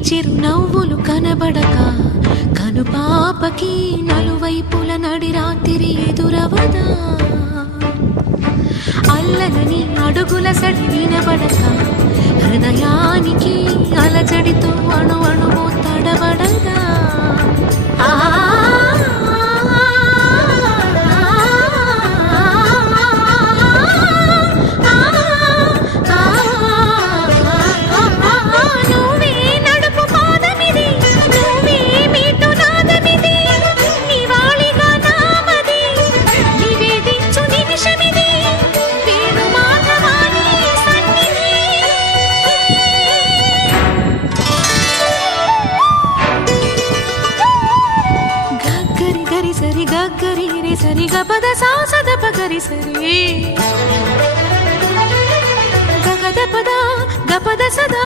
చిరునవ్వులు కనబడక కనుపాపకి నలువైపుల నడి రాత్రి ఎదురవదా అల్లలని అడుగుల సడి వినబడక హృదయానికి అలజడితో అణు అణువు తడబడదా సరి గగ్గరి రి సరి గపద సాసద పగరి సరి గగద పద గపద సదా